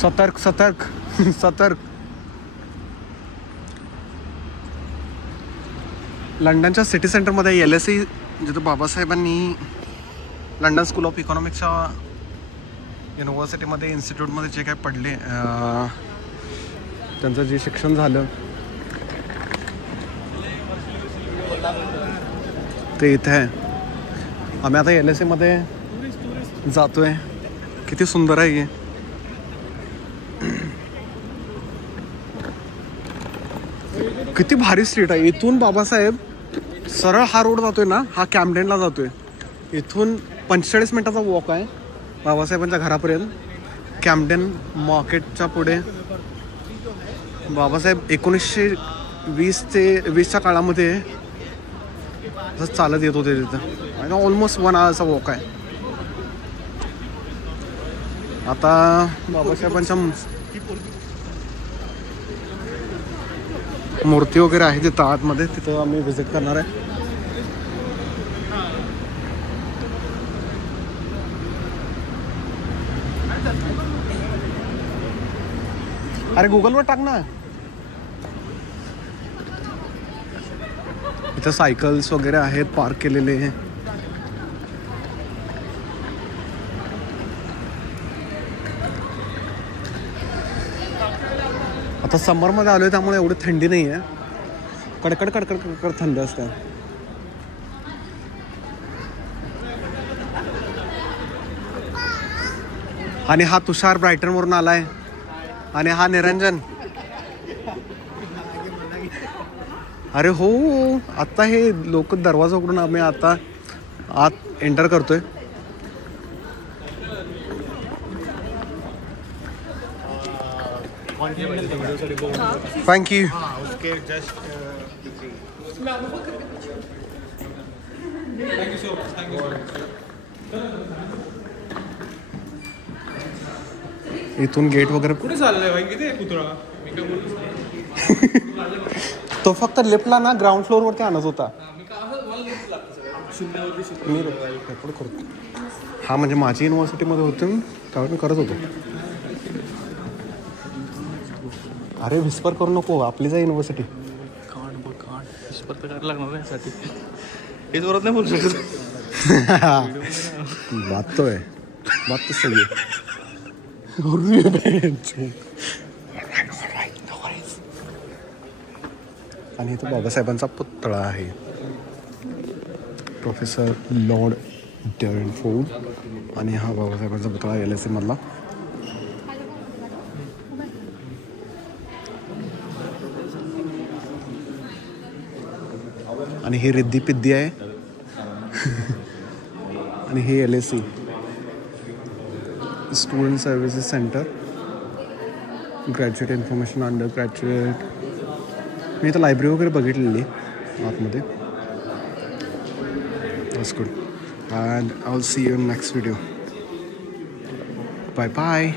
सतर्क सतर्क सतर्क. लंडनच्या सिटी सेंटरमध्ये LSE, जिथं बाबासाहेबांनी लंडन स्कूल ऑफ इकॉनॉमिक्सच्या युनिव्हर्सिटीमध्ये इन्स्टिट्यूटमध्ये जे काय पडले, त्यांचं जे शिक्षण झालं ते इथे आहे. आम्ही आता LSE मध्ये जातोय. किती सुंदर आहे हे. किती भारी स्ट्रीट आहे. इथून बाबासाहेब सरळ हा रोड जातोय ना, हा कॅम्पडेनला जातोय. इथून 45 मिनिटाचा वॉक आहे बाबासाहेबांच्या घरापर्यंत. कॅम्पडेन मार्केटच्या पुढे बाबासाहेब 1920 काळामध्ये असं चालत येत होते तिथं. ऑलमोस्ट 1 आवरचा वॉक आहे. आता बाबासाहेबांच्या मूर्ती वगैरे आहे तिथं आतमध्ये, तिथं आम्ही व्हिजिट करणार आहे. अरे गुगलवर टाक ना. इथं सायकल्स वगैरे आहेत पार्क केलेले. आता समरमध्ये आलोय त्यामुळे एवढी थंडी नाही आहे. कडकड कडकड कडकड थंडी असते. आणि हा तुषार ब्रायटनवरून आलाय आणि हा निरंजन. अरे हो, आता हे लोक दरवाजा उघडून आम्ही आता आत एंटर करतोय. थँक्यू. इथून गेट वगैरे कुठे चाललंय भाई? किती आहे पुतळा? तो फक्त लिफ्टला ना ग्राउंड फ्लोअरवरती आणत होता. मी रेकॉर्ड करतो. हा म्हणजे माझी युनिव्हर्सिटीमध्ये होते त्यावेळी मी करत होतो. अरे विस्पर करू नको, आपलीच आहे युनिव्हर्सिटी. विस्पर तर करायला लागणार यासाठी. हे जोरात नाही बोलू शकत. बात तो सही आहे. आणि इथं बाबासाहेबांचा पुतळा आहे, प्रोफेसर लॉर्ड डॅरनफोर्ड. आणि हा बाबासाहेबांचा पुतळा LSE मधला. आणि ही रिद्धी पिद्दी आहे. आणि हे LSE student services centre, graduate information, undergraduate. मी इथं लायब्ररी वगैरे बघितलेली आतमध्ये. That's good. And I will see you in next video. Bye bye.